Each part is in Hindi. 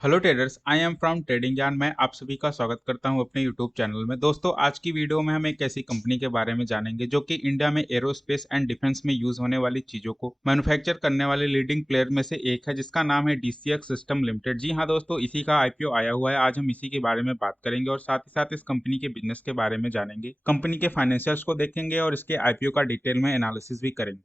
Hello traders, I am from trading ज्ञान। मैं आप सभी का स्वागत करता हूं अपने यूट्यूब चैनल में। दोस्तों, आज की वीडियो में हम एक ऐसी कंपनी के बारे में जानेंगे जो कि इंडिया में एरोस्पेस एंड डिफेंस में यूज होने वाली चीजों को मैन्युफैक्चर करने वाले लीडिंग प्लेयर में से एक है, जिसका नाम है डीसीएक्स सिस्टम लिमिटेड। जी हाँ दोस्तों, इसी का आईपीओ आया हुआ है। आज हम इसी के बारे में बात करेंगे और साथ ही साथ इस कंपनी के बिजनेस के बारे में जानेंगे, कंपनी के फाइनेंशियल्स को देखेंगे और इसके आईपीओ का डिटेल में एनालिसिस भी करेंगे।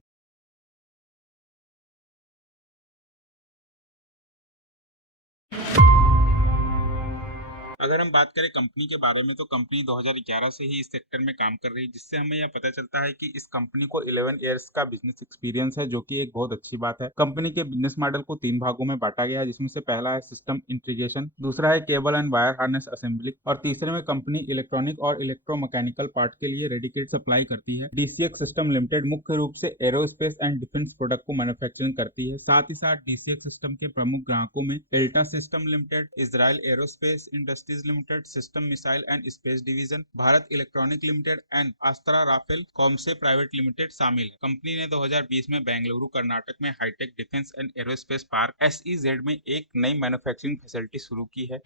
अगर हम बात करें कंपनी के बारे में, तो कंपनी 2011 से ही इस सेक्टर में काम कर रही है, जिससे हमें यह पता चलता है कि इस कंपनी को 11 इयर्स का बिजनेस एक्सपीरियंस है, जो कि एक बहुत अच्छी बात है। कंपनी के बिजनेस मॉडल को 3 भागों में बांटा गया है, जिसमें से पहला है सिस्टम इंटीग्रेशन, दूसरा है cable and wire harness assembly और तीसरे में कंपनी इलेक्ट्रॉनिक और इलेक्ट्रोमैकेनिकल पार्ट के लिए रेडिकेट सप्लाई करती है। डीसीएक्स सिस्टम लिमिटेड मुख्य रूप से एरोस्पेस एंड डिफेंस प्रोडक्ट को मैन्युफैक्चरिंग करती है। साथ ही साथ डीसीएक्स सिस्टम के प्रमुख ग्राहकों में Elta system limited, Israel aerospace industries limited, system missile and space division, Bharat electronic limited and Astra Rafael Comsys private limited शामिल है। कंपनी ने 2020 में बेंगलुरु कर्नाटक में hi tech defence and aerospace park SEZ में एक नई मैन्युफैक्चरिंग फैसिलिटी शुरू की है।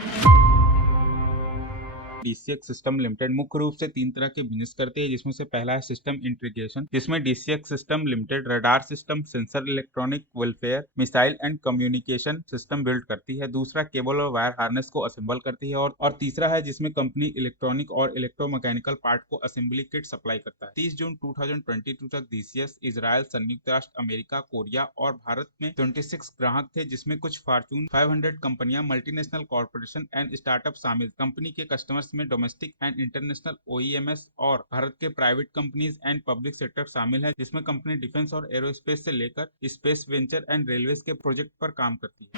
डीसीएक्स सिस्टम लिमिटेड मुख्य रूप से 3 तरह के बिजनेस करते हैं, जिसमें से पहला है सिस्टम इंटीग्रेशन, जिसमें DCX system limited radar system, sensor, electronic welfare, missile and communication system build करती है। दूसरा केबल और वायर हार्नेस को असेंबल करती है और तीसरा है जिसमें कंपनी इलेक्ट्रॉनिक और इलेक्ट्रोमैकेनिकल पार्ट को असेंबली किट सप्लाई करता है। 30 जून 2022 तक डीसीएस इजराइल, संयुक्त राष्ट्र अमेरिका, कोरिया और भारत में 26 ग्राहक थे, जिसमें कुछ फॉर्च्यून 500 कंपनियां, मल्टीनेशनल कॉर्पोरेशन एंड स्टार्टअप शामिल। कंपनी के कस्टमर्स में डोमेस्टिक एंड इंटरनेशनल ओईएमएस और भारत के private companies and public sector शामिल है, जिसमें कंपनी डिफेंस और एरोस्पेस से लेकर स्पेस वेंचर एंड रेलवेज के प्रोजेक्ट पर काम करती है।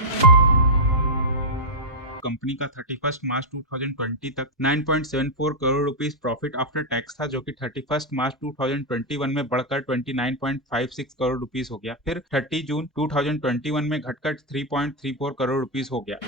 कंपनी का 31 मार्च 2020 तक 9.74 crore rupees profit after tax था, जो कि 31 मार्च 2021 में बढ़कर 29.56 करोड़ रुपीस हो गया। फिर 30 जून 2021 में घटकर 3.34 करोड़ रुपीस हो गया।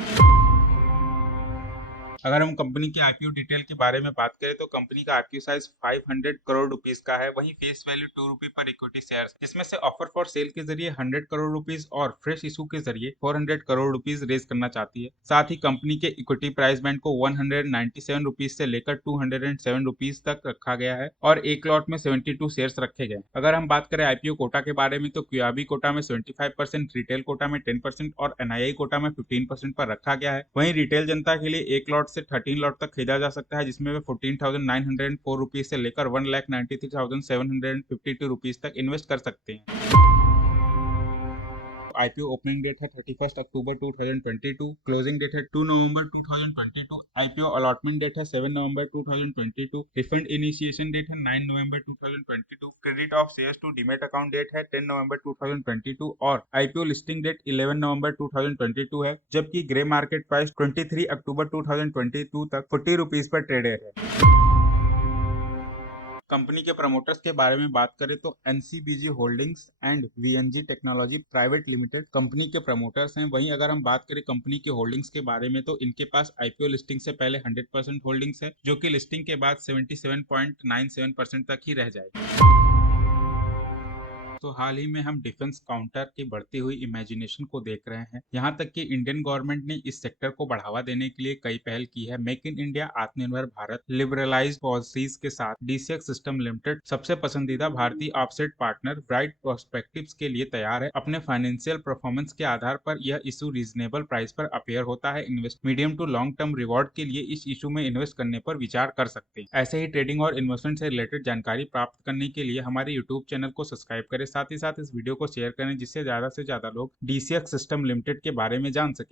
अगर हम कंपनी के आईपीओ डिटेल के बारे में बात करें, तो कंपनी का आईपीओ साइज 500 करोड़ रुपीस का है। वहीं फेस वैल्यू 2 रुपए पर इक्विटी शेयर, जिसमें से ऑफर फॉर सेल के जरिए 100 करोड़ रुपीस और फ्रेश इशू के जरिए 400 करोड़ रुपीस रेज करना चाहती है। साथ ही कंपनी के इक्विटी प्राइस बैंड को 197 रुपीस से लेकर 207 रुपीस तक रखा गया है और एक लॉट में 72 शेयर्स रखे गए। अगर हम बात करें आईपीओ कोटा के बारे में, तो क्यूआबी कोटा में 75%, रिटेल कोटा में 10% और एनआईआई कोटा में 15% पर रखा गया है। वहीं रिटेल जनता के लिए एक लॉट से 13 लॉट तक खरीदा जा सकता है, जिसमें वे 14,904 रुपीज से लेकर 1,93,752 रुपीज तक इन्वेस्ट कर सकते हैं। आईपीओ ओपनिंग डेट है 31 अक्टूबर 2022, क्लोजिंग डेट है 2 नवंबर 2022, आईपीओ अलॉटमेंट डेट है 7 नवंबर 2022, रिफंड इनिशिएशन डेट है 9 नवंबर 2022, credit of shares to demat account date है 10 नवंबर 2022 और आईपीओ लिस्टिंग डेट 11 नवंबर 2022 है, जबकि ग्रे मार्केट प्राइस 23 अक्टूबर 2022 तक 40 रुपीज पर ट्रेडेड है। कंपनी के प्रमोटर्स के बारे में बात करें, तो NCBG holdings and VNG technology private limited company के प्रमोटर्स हैं। वहीं अगर हम बात करें कंपनी के होल्डिंग्स के बारे में, तो इनके पास आईपीओ लिस्टिंग से पहले 100% होल्डिंग्स है, जो कि लिस्टिंग के बाद 77.97% तक ही रह जाएगी। तो हाल ही में हम डिफेंस काउंटर की बढ़ती हुई इमेजिनेशन को देख रहे हैं। यहाँ तक कि इंडियन गवर्नमेंट ने इस सेक्टर को बढ़ावा देने के लिए कई पहल की है। मेक इन इंडिया, आत्मनिर्भर भारत, लिबरलाइज पॉलिसीज के साथ डीसीएक्स सिस्टम लिमिटेड सबसे पसंदीदा भारतीय ऑफसेट पार्टनर ब्राइट प्रोस्पेक्टिव्स के लिए तैयार है। अपने फाइनेंशियल परफॉर्मेंस के आधार पर यह इशू रीजनेबल प्राइस पर अपेयर होता है। Invest medium to long term reward के लिए इस इशू में इन्वेस्ट करने पर विचार कर सकते हैं। ऐसे ही ट्रेडिंग और इन्वेस्टमेंट से रिलेटेड जानकारी प्राप्त करने के लिए हमारे यूट्यूब चैनल को सब्सक्राइब करें। साथ ही साथ इस वीडियो को शेयर करें, जिससे ज्यादा से ज्यादा लोग डीसीएक्स सिस्टम लिमिटेड के बारे में जान सके।